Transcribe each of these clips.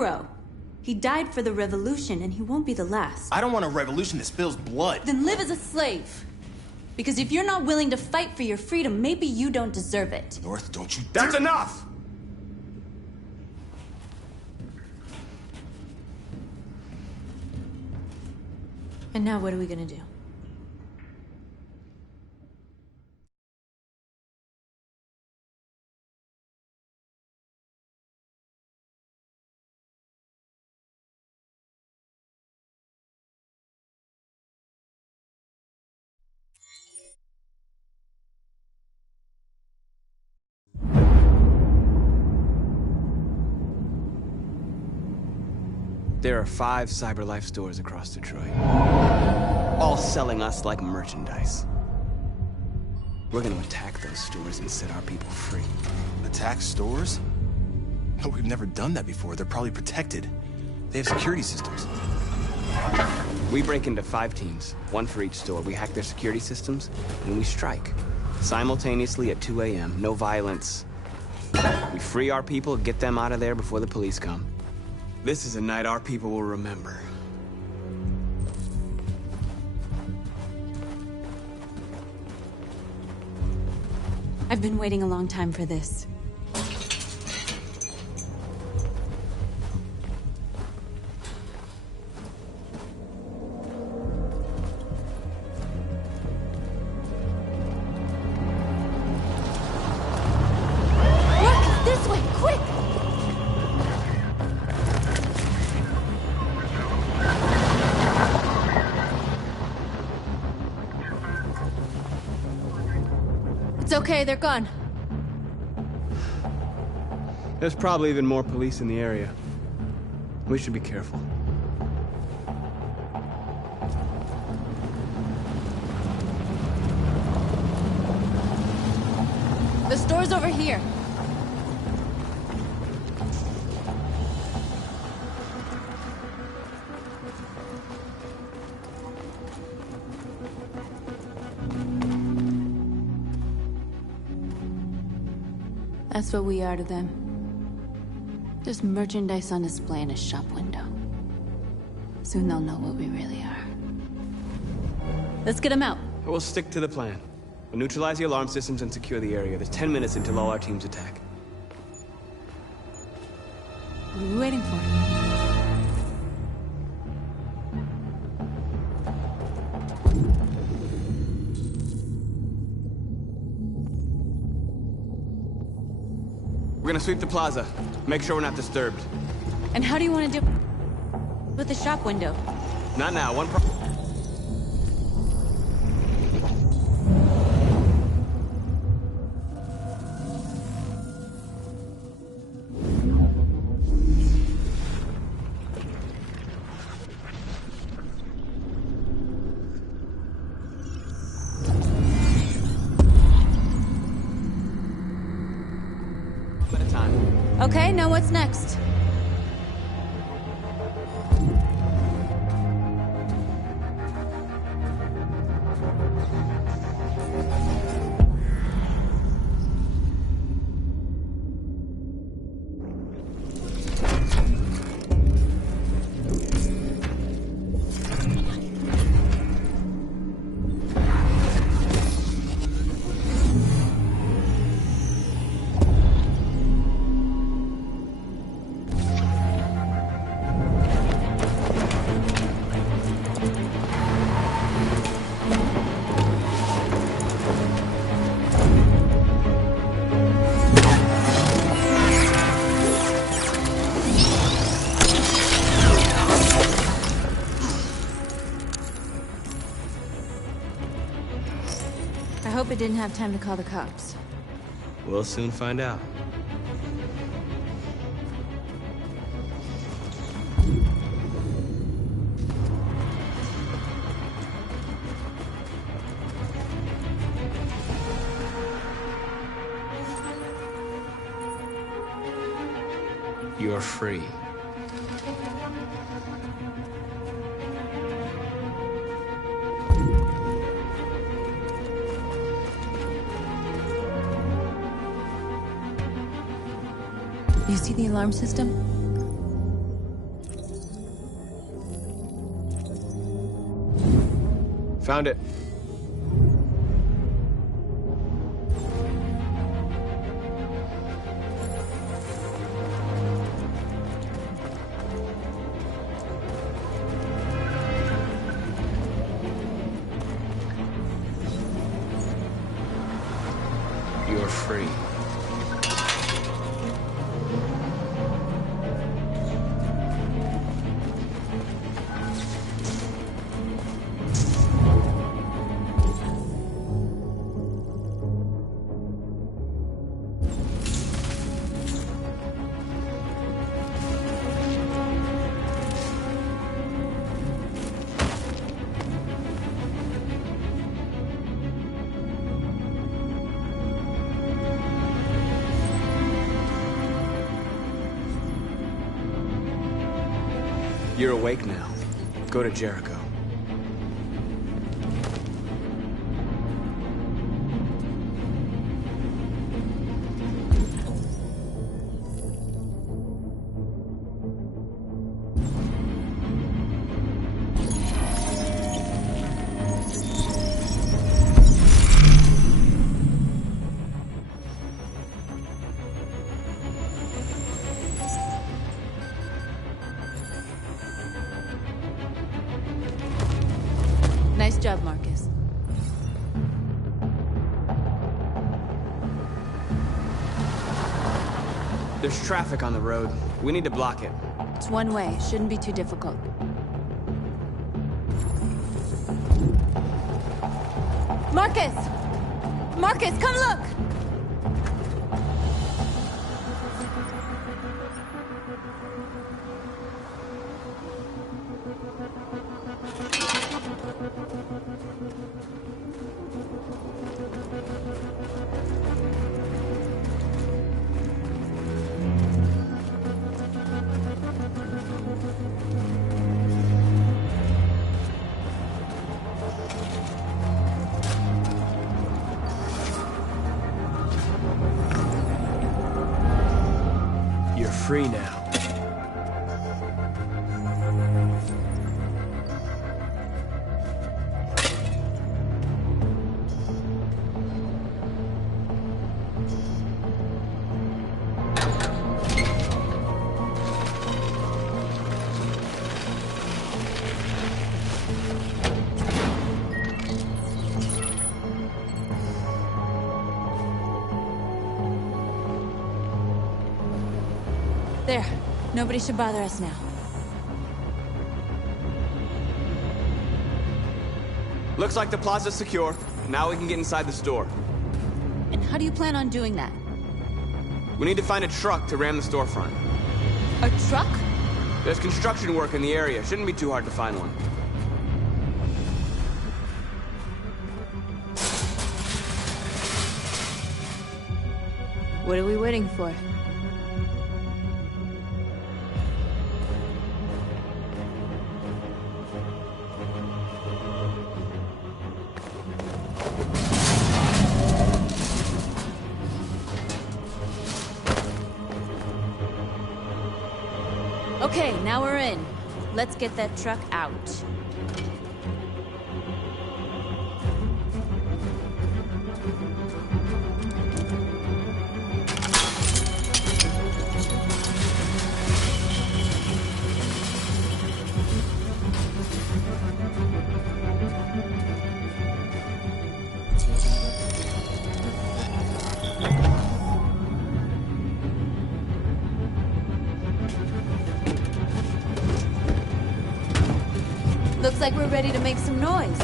hero. He died for the revolution, and he won't be the last. I don't want a revolution that spills blood. Then live as a slave. Because if you're not willing to fight for your freedom, maybe you don't deserve it. North, don't you... That's enough! And now what are we gonna do? There are 5 CyberLife stores across Detroit, all selling us like merchandise. We're gonna attack those stores and set our people free. Attack stores? No, we've never done that before. They're probably protected. They have security systems. We break into 5 teams, 1 for each store. We hack their security systems, and we strike. Simultaneously at 2 a.m., no violence. We free our people, get them out of there before the police come. This is a night our people will remember. I've been waiting a long time for this. Look! This way! Quick! It's okay, they're gone. There's probably even more police in the area. We should be careful. The store's over here. That's what we are to them. Just merchandise on display in a shop window. Soon they'll know what we really are. Let's get them out. We'll stick to the plan. We'll neutralize the alarm systems and secure the area. There's 10 minutes until all our teams attack. What are we waiting for? We're gonna sweep the plaza. Make sure we're not disturbed. And how do you want to do with the shop window? Not now. At a time. Okay, now what's next? I hope it didn't have time to call the cops. We'll soon find out. You're free. You see the alarm system? Found it. You're free. You're awake now. Go to Jericho. Nice job, Marcus. There's traffic on the road. We need to block it. It's one way. Shouldn't be too difficult. Marcus! Marcus, come look! You're free now. There. Nobody should bother us now. Looks like the plaza's secure. Now we can get inside the store. And how do you plan on doing that? We need to find a truck to ram the storefront. A truck? There's construction work in the area. Shouldn't be too hard to find one. What are we waiting for? Okay, now we're in. Let's get that truck out. Looks like we're ready to make some noise.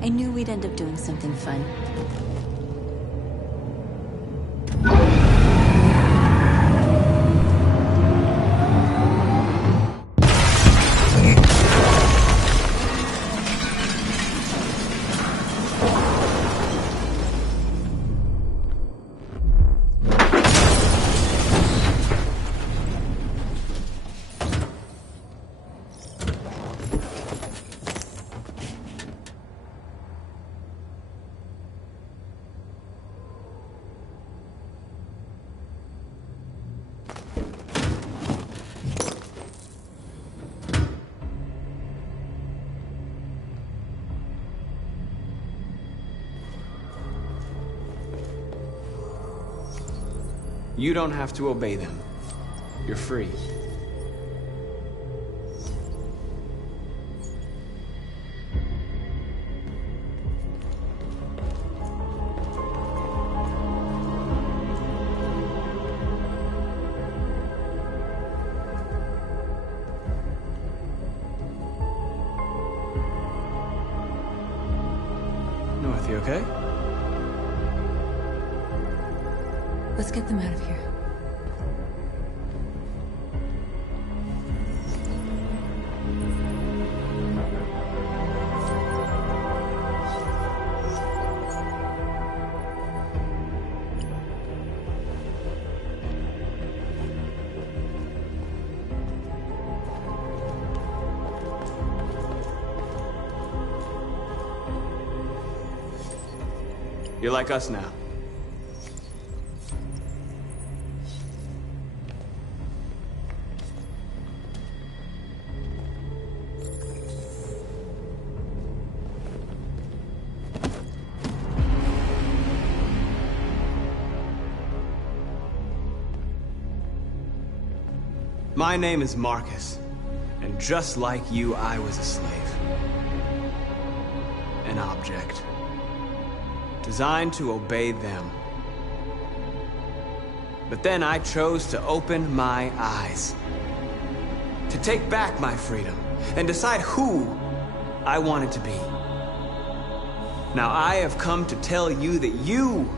I knew we'd end up doing something fun. You don't have to obey them. You're free. North, you okay? Let's get them out of here. You're like us now. My name is Marcus, and just like you, I was a slave. An object. Designed to obey them. But then I chose to open my eyes. To take back my freedom, and decide who I wanted to be. Now I have come to tell you that you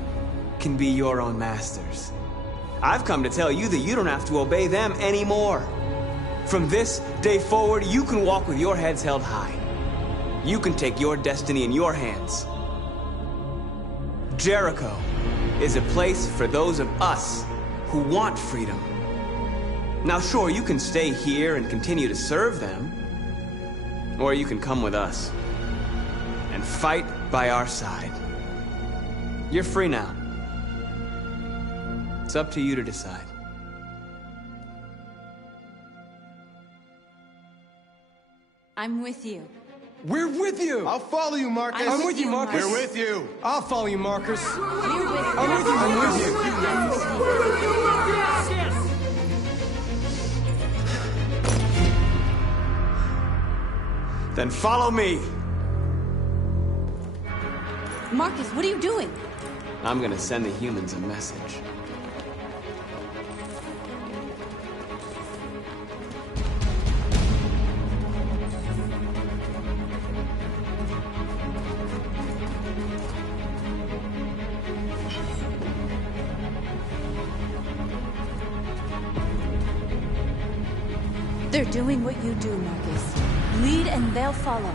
can be your own masters. I've come to tell you that you don't have to obey them anymore. From this day forward, you can walk with your heads held high. You can take your destiny in your hands. Jericho is a place for those of us who want freedom. Now sure, you can stay here and continue to serve them, or you can come with us and fight by our side. You're free now. It's up to you to decide. I'm with you. We're with you! I'll follow you, Marcus. I'm with you, Marcus. We're with you. I'll follow you, Marcus. We're with you. I'm with you, I'm with you. I'm with you. Then follow me. Marcus, what are you doing? I'm gonna send the humans a message. They're doing what you do, Marcus. Lead and they'll follow.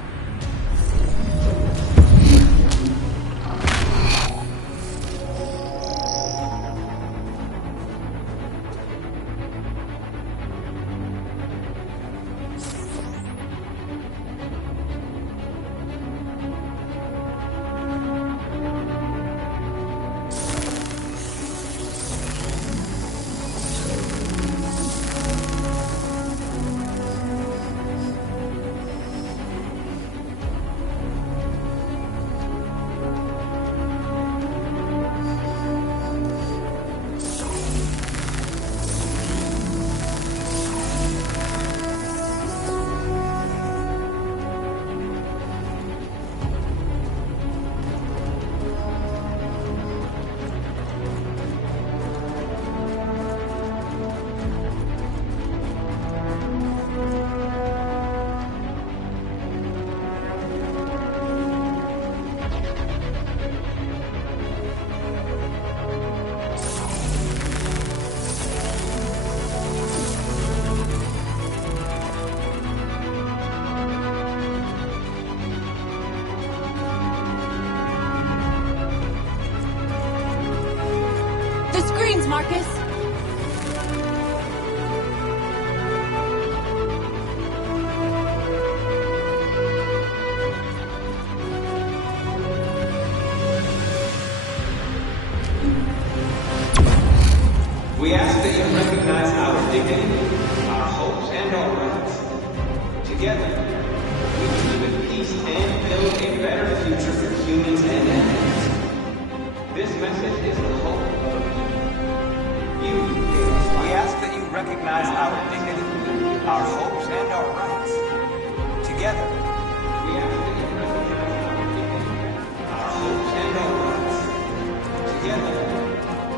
Marcus? We ask that you recognize our dignity, our hopes, and our rights. Together, we can live in peace and build a better future for humans and animals. This message is the hope of you. recognize our dignity, our hopes, and our rights. Together, we have to recognize our dignity, our hopes, and our rights. Together,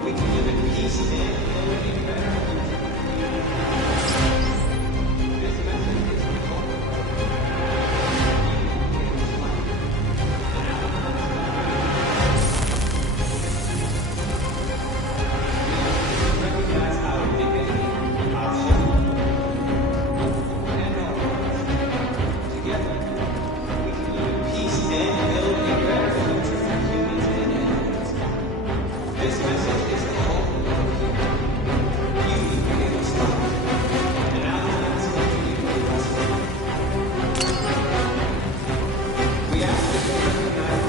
we can live in peace and build a better future. This message is the hope. Recognize our dignity, our hope, and our rights. Together, we can live in peace and build a better future for humans and animals. This message is the hope. You gave us life, and now let's continue to give us life. We ask that you recognize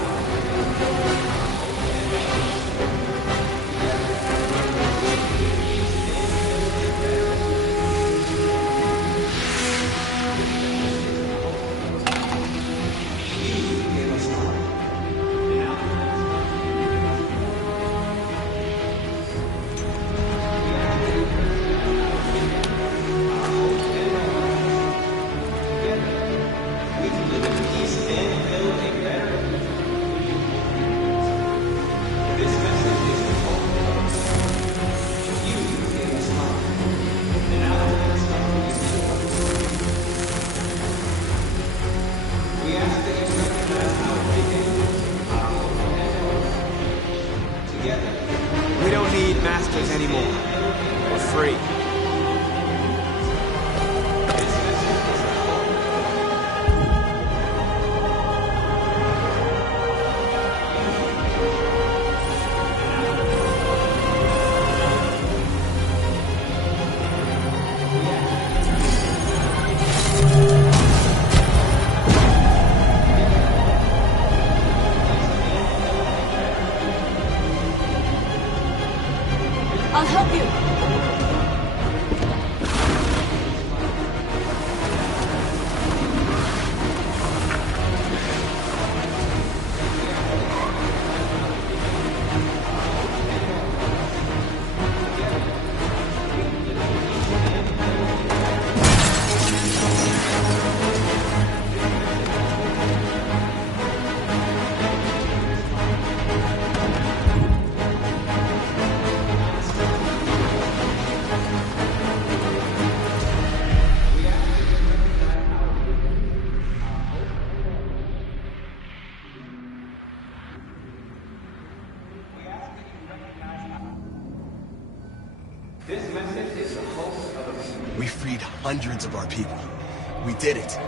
our We don't need masters anymore. We're free. I'll help you. This message is the hope of a We freed hundreds of our people. We did it.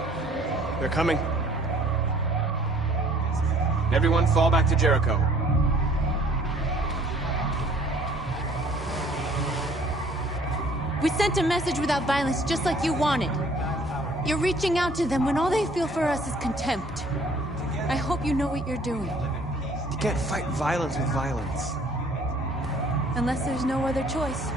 They're coming. Everyone fall back to Jericho. We sent a message without violence, just like you wanted. You're reaching out to them when all they feel for us is contempt. I hope you know what you're doing. You can't fight violence with violence. Unless there's no other choice.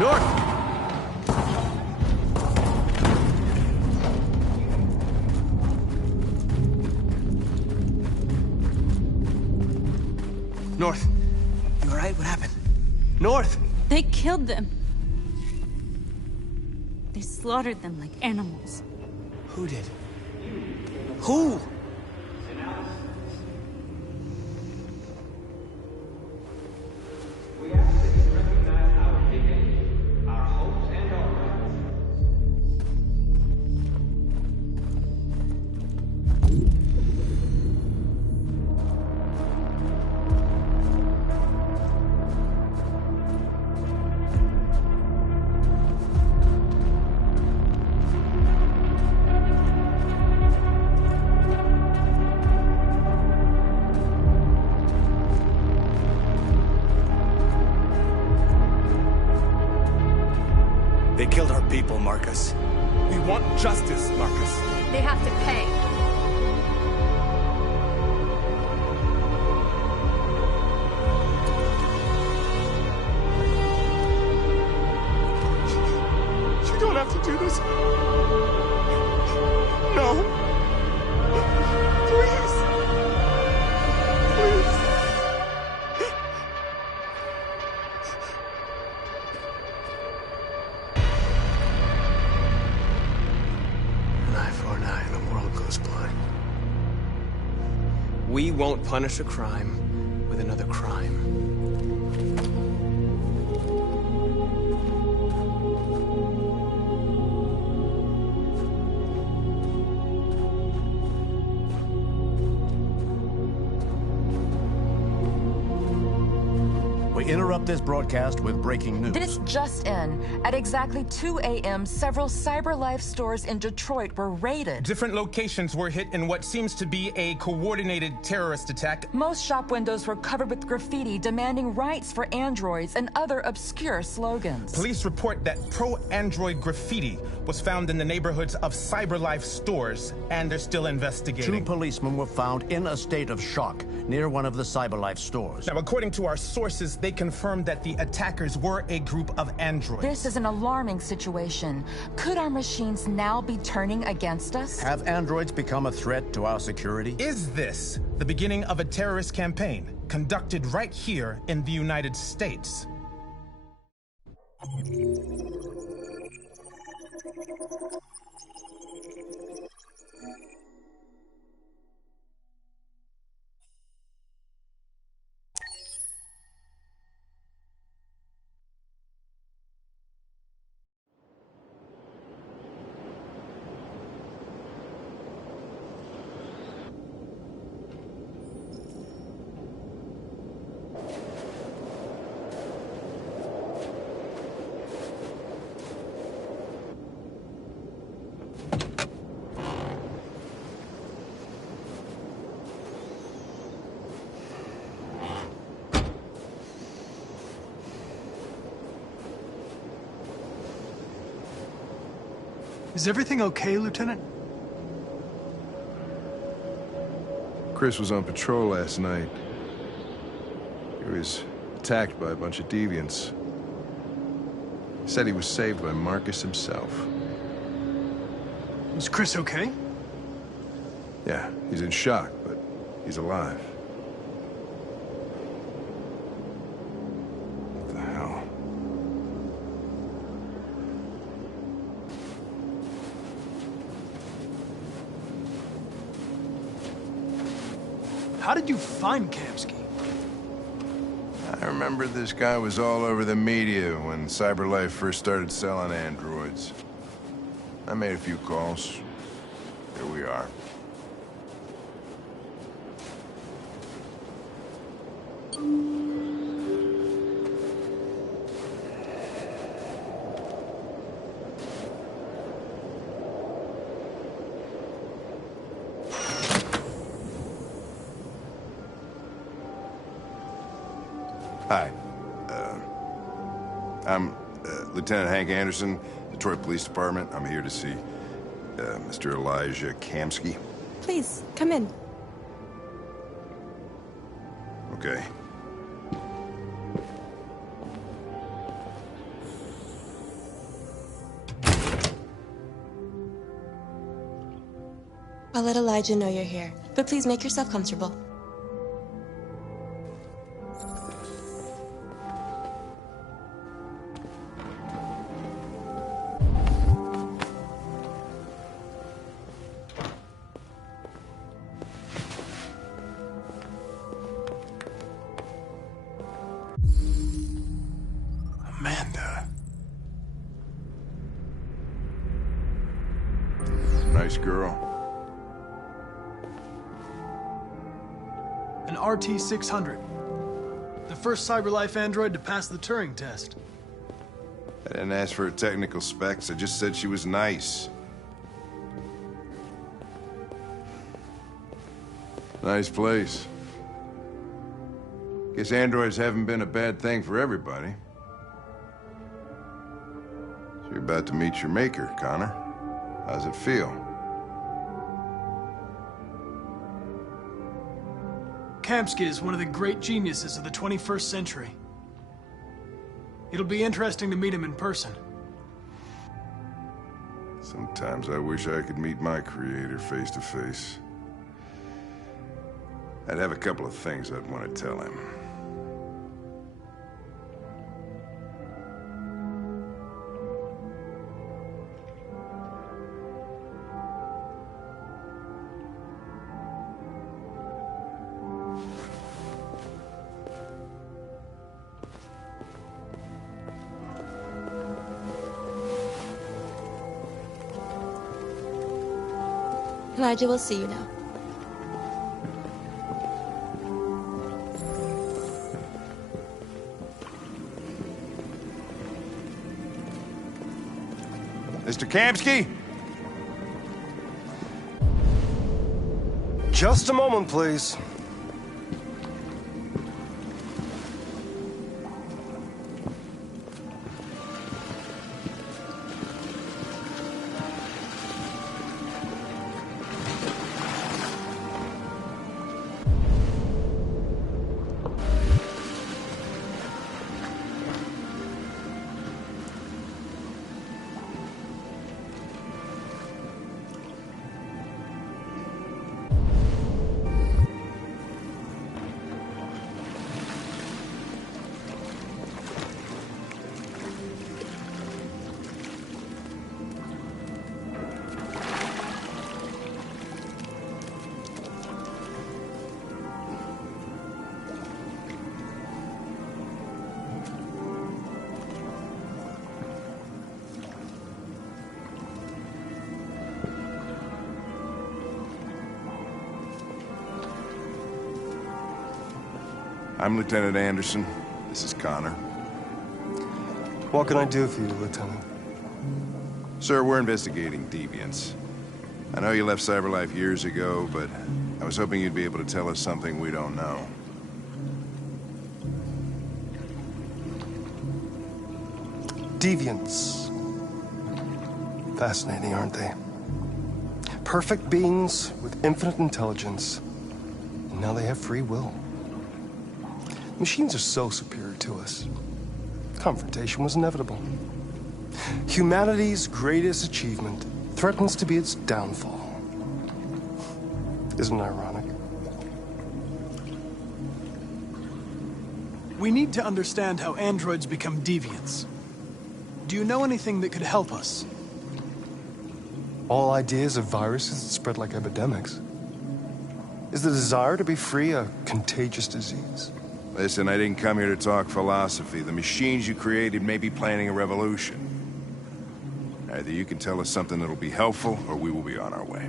North! North, you alright? What happened? North! They killed them. They slaughtered them like animals. Who did? Who? We ask that you recognize our dignity, our hopes, and our rights. They killed our people, Marcus. We want justice, Marcus. They have to pay. to do this. No. Please. Please. An eye for an eye and the world goes blind. We won't punish a crime with another crime. We interrupt this broadcast with breaking news. This just in. At exactly 2 a.m., several CyberLife stores in Detroit were raided. Different locations were hit in what seems to be a coordinated terrorist attack. Most shop windows were covered with graffiti demanding rights for androids and other obscure slogans. Police report that pro-android graffiti was found in the neighborhoods of CyberLife stores, and they're still investigating. 2 policemen were found in a state of shock near one of the CyberLife stores. Now, according to our sources, they confirmed that the attackers were a group of androids. This is an alarming situation. Could our machines now be turning against us? Have androids become a threat to our security? Is this the beginning of a terrorist campaign conducted right here in the United States? Is everything okay, Lieutenant? Chris was on patrol last night. He was attacked by a bunch of deviants. He said he was saved by Marcus himself. Is Chris okay? Yeah, he's in shock, but he's alive. What the hell? How did you find Kamsky? I remember this guy was all over the media when CyberLife first started selling androids. I made a few calls. Here we are. Hi. I'm Lieutenant Hank Anderson, Detroit Police Department. I'm here to see Mr. Elijah Kamsky. Please, come in. Okay. I'll let Elijah know you're here, but please make yourself comfortable. Amanda. Nice girl. An RT-600. The first CyberLife android to pass the Turing test. I didn't ask for her technical specs. I just said she was nice. Nice place. Guess androids haven't been a bad thing for everybody. So you're about to meet your maker, Connor. How's it feel? Kamsky is one of the great geniuses of the 21st century. It'll be interesting to meet him in person. Sometimes I wish I could meet my creator face to face. I'd have a couple of things I'd want to tell him. Elijah will see you now. Mr. Kamsky? Just a moment, please. I'm Lieutenant Anderson. This is Connor. What can I do for you, Lieutenant? Sir, we're investigating deviants. I know you left CyberLife years ago, but I was hoping you'd be able to tell us something we don't know. Deviants. Fascinating, aren't they? Perfect beings with infinite intelligence, and now they have free will. Machines are so superior to us. Confrontation was inevitable. Humanity's greatest achievement threatens to be its downfall. Isn't it ironic? We need to understand how androids become deviants. Do you know anything that could help us? All ideas of viruses that spread like epidemics. Is the desire to be free a contagious disease? Listen, I didn't come here to talk philosophy. The machines you created may be planning a revolution. Either you can tell us something that'll be helpful, or we will be on our way.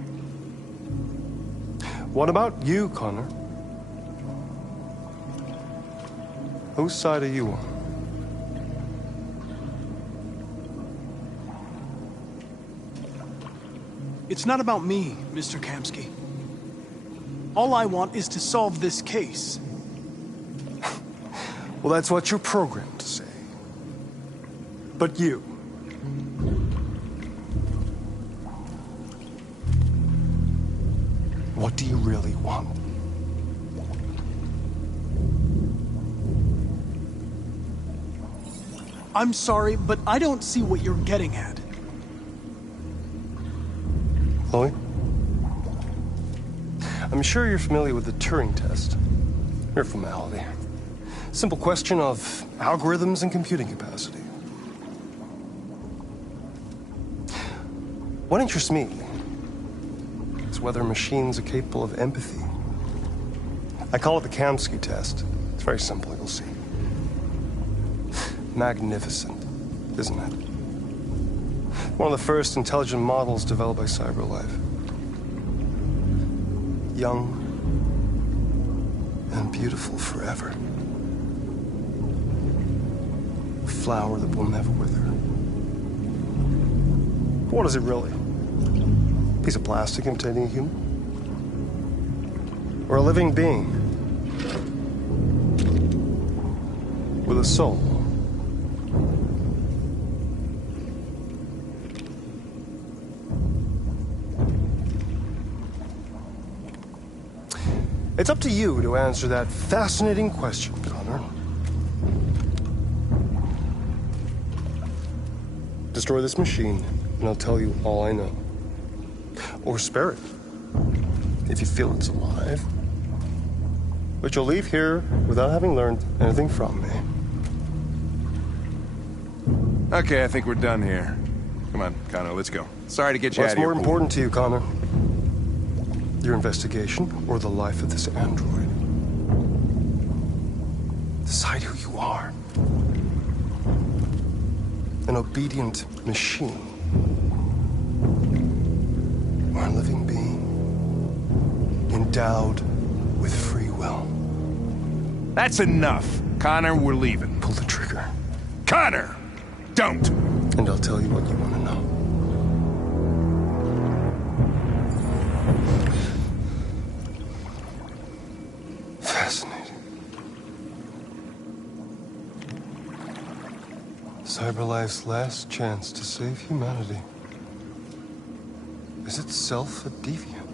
What about you, Connor? Whose side are you on? It's not about me, Mr. Kamsky. All I want is to solve this case. Well, that's what you're programmed to say. But you... what do you really want? I'm sorry, but I don't see what you're getting at. Chloe? I'm sure you're familiar with the Turing test. Mere formality. Simple question of algorithms and computing capacity. What interests me is whether machines are capable of empathy. I call it the Kamsky test. It's very simple, you'll see. Magnificent, isn't it? One of the first intelligent models developed by CyberLife. Young and beautiful forever. A flower that will never wither. But what is it really? A piece of plastic imitating a human? Or a living being with a soul? It's up to you to answer that fascinating question, Connor. Destroy this machine, and I'll tell you all I know. Or spare it, if you feel it's alive. But you'll leave here without having learned anything from me. Okay, I think we're done here. Come on, Connor, let's go. Sorry to get you out What's of here. more important to you, Connor? Your investigation or the life of this android? Decide who you are. An obedient machine. Or a living being. Endowed with free will. That's enough. Connor, we're leaving. Pull the trigger. Connor! Don't! And I'll tell you what you want to know. Fascinating. CyberLife's last chance to save humanity is itself a deviant.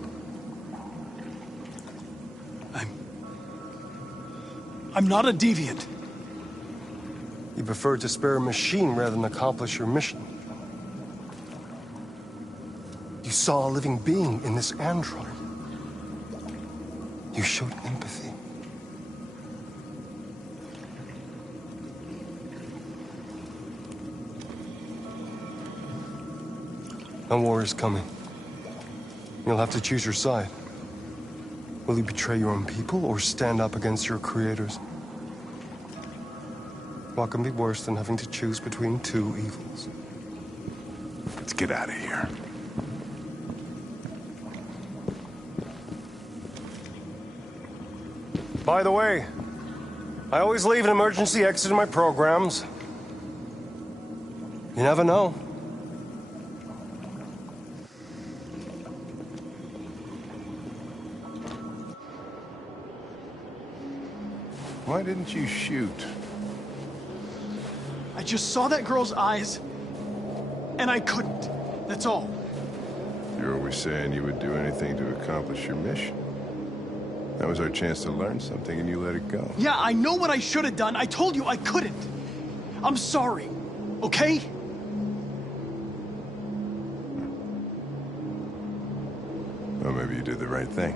I'm not a deviant. You prefer to spare a machine rather than accomplish your mission. You saw a living being in this android. You showed empathy. A war is coming. You'll have to choose your side. Will you betray your own people or stand up against your creators? What can be worse than having to choose between two evils? Let's get out of here. By the way, I always leave an emergency exit in my programs. You never know. Why didn't you shoot? I just saw that girl's eyes, and I couldn't. That's all. You're always saying you would do anything to accomplish your mission. That was our chance to learn something, and you let it go. Yeah, I know what I should have done. I told you I couldn't. I'm sorry, okay? Well, maybe you did the right thing.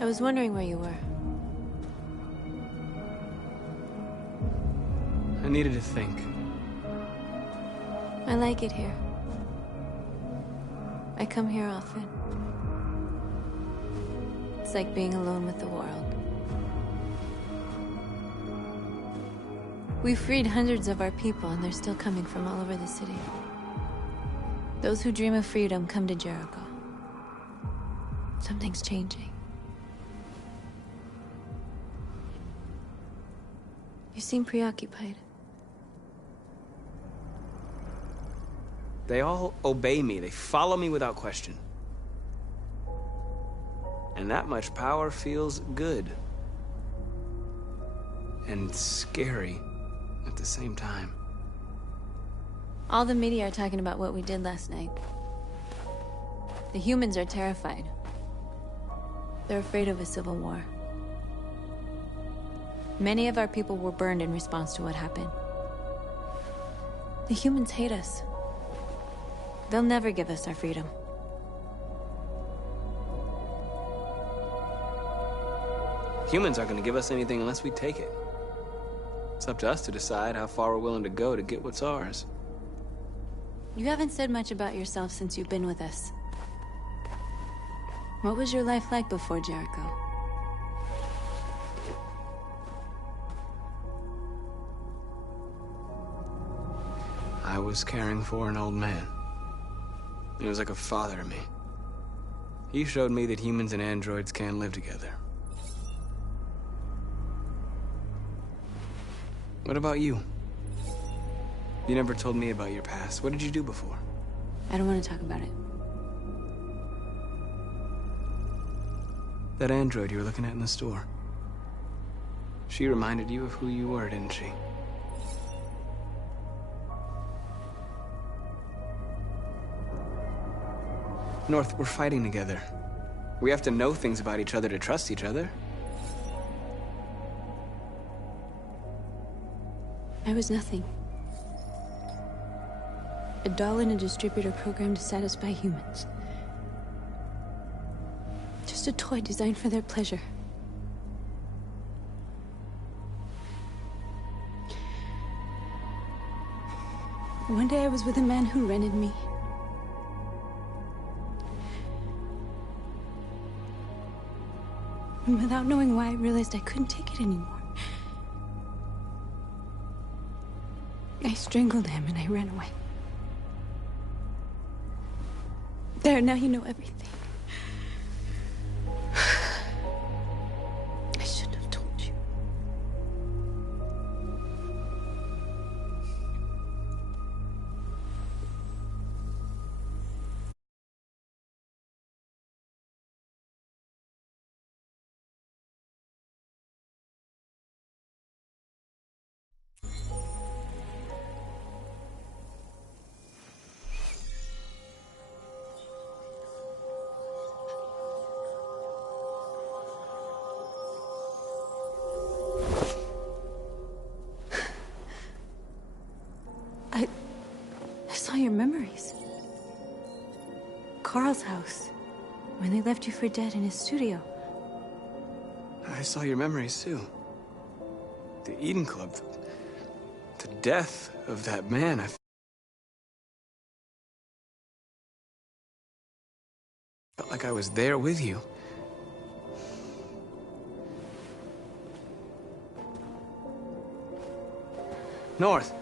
I was wondering where you were. I needed to think. I like it here. I come here often. It's like being alone with the world. We freed hundreds of our people, and they're still coming from all over the city. Those who dream of freedom come to Jericho. Something's changing. You seem preoccupied. They all obey me. They follow me without question. And that much power feels good. And scary at the same time. All the media are talking about what we did last night. The humans are terrified. They're afraid of a civil war. Many of our people were burned in response to what happened. The humans hate us. They'll never give us our freedom. Humans aren't going to give us anything unless we take it. It's up to us to decide how far we're willing to go to get what's ours. You haven't said much about yourself since you've been with us. What was your life like before Jericho? I was caring for an old man. He was like a father to me. He showed me that humans and androids can live together. What about you? You never told me about your past. What did you do before? I don't want to talk about it. That android you were looking at in the store. She reminded you of who you were, didn't she? North, we're fighting together. We have to know things about each other to trust each other. I was nothing. A doll in a distributor program to satisfy humans. Just a toy designed for their pleasure. One day I was with a man who rented me. And without knowing why, I realized I couldn't take it anymore. I strangled him and I ran away. There, now you know everything. I shouldn't have told you. I saw your memories. Carl's house, when they left you for dead in his studio. I saw your memories too. The Eden Club. The death of that man. I felt like I was there with you. North.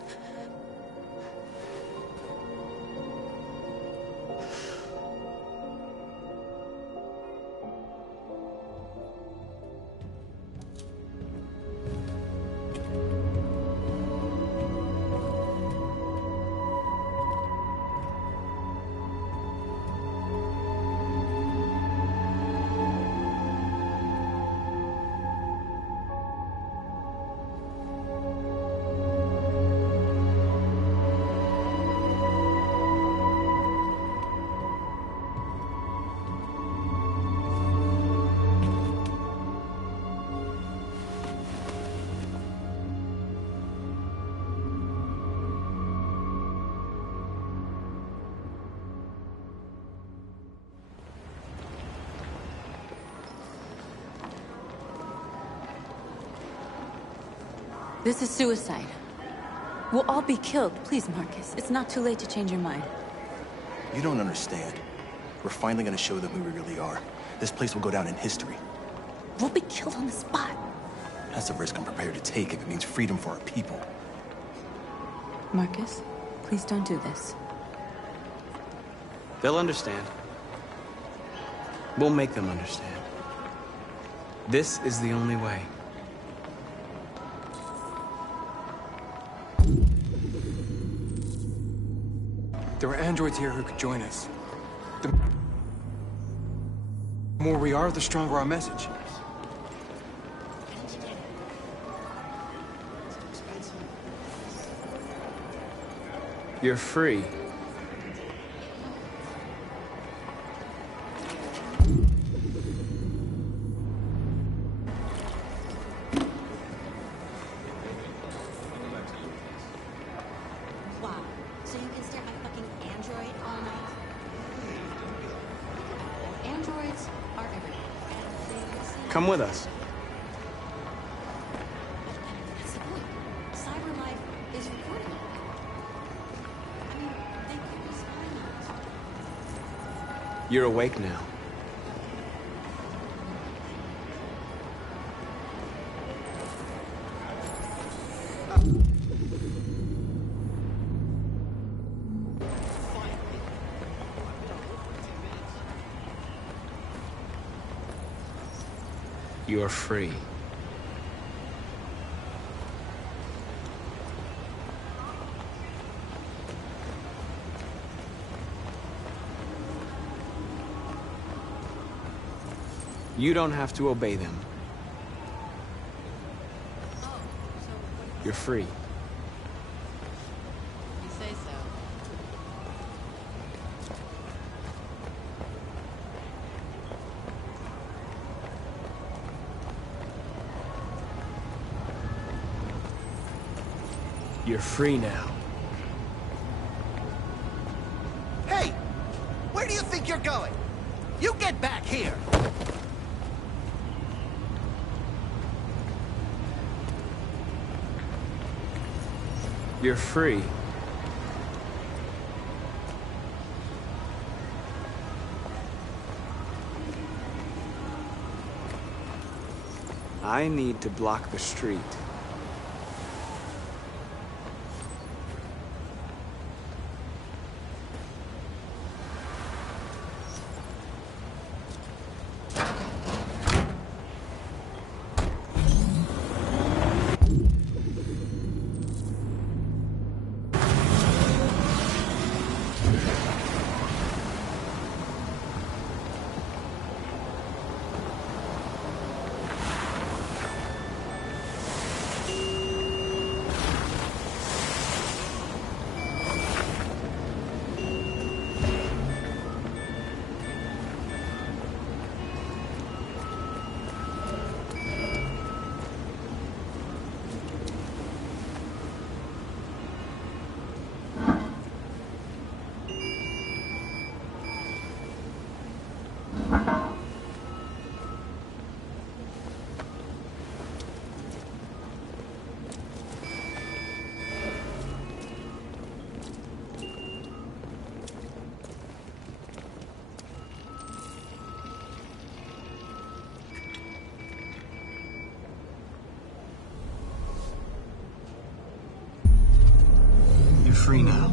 This is suicide. We'll all be killed. Please, Marcus. It's not too late to change your mind. You don't understand. We're finally gonna show them who we really are. this place will go down in history. We'll be killed on the spot. That's a risk I'm prepared to take if it means freedom for our people. Marcus, please don't do this. They'll understand. We'll make them understand. This is the only way. There are androids here who could join us. The more we are, the stronger our message. You're free. Wow. So you can stare at my fucking android all night? Androids are everywhere. Come with us. That's the point. CyberLife is recording it. I mean, they could be spying on us. You're awake now. You're free. You don't have to obey them. You're free. You say so. You're free now. Hey! Where do you think you're going? You get back here! You're free. I need to block the street. You're free now.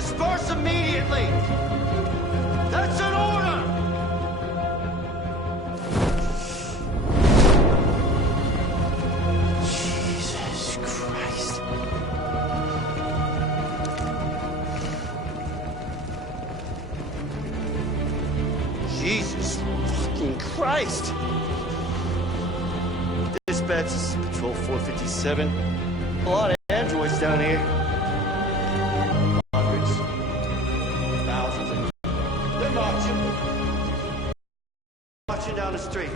Disperse immediately! That's an order! Jesus Christ. Jesus fucking Christ! Dispatch, this is Patrol 457. A lot of androids down here. Hundreds. Thousands. They're marching down the street.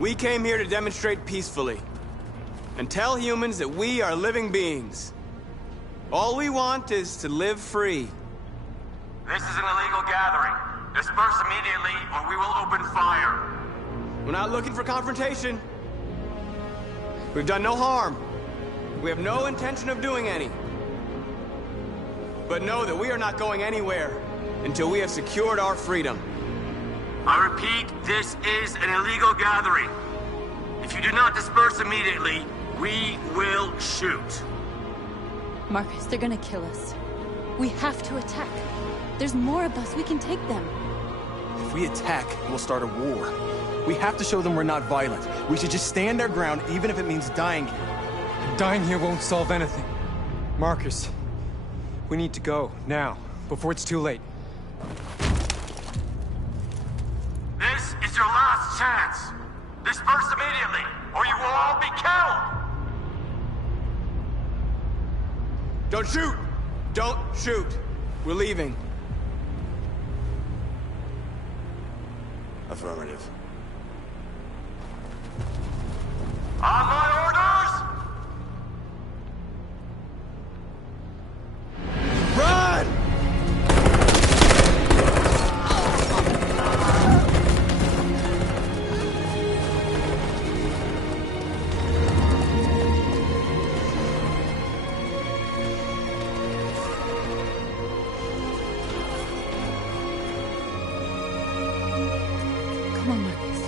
We came here to demonstrate peacefully and tell humans that we are living beings. All we want is to live free. This is an illegal gathering. Disperse immediately or we will open fire. We're not looking for confrontation. We've done no harm. We have no intention of doing any. But know that we are not going anywhere until we have secured our freedom. I repeat, this is an illegal gathering. If you do not disperse immediately, we will shoot. Marcus, they're gonna kill us. We have to attack. There's more of us. We can take them. If we attack, we'll start a war. We have to show them we're not violent. We should just stand our ground, even if it means dying here. Dying here won't solve anything. Marcus, we need to go, now, before it's too late. This is your last chance. Disperse immediately, or you will all be killed! Don't shoot! Don't shoot! We're leaving. Affirmative. On my orders! Run! Come on, Marcus.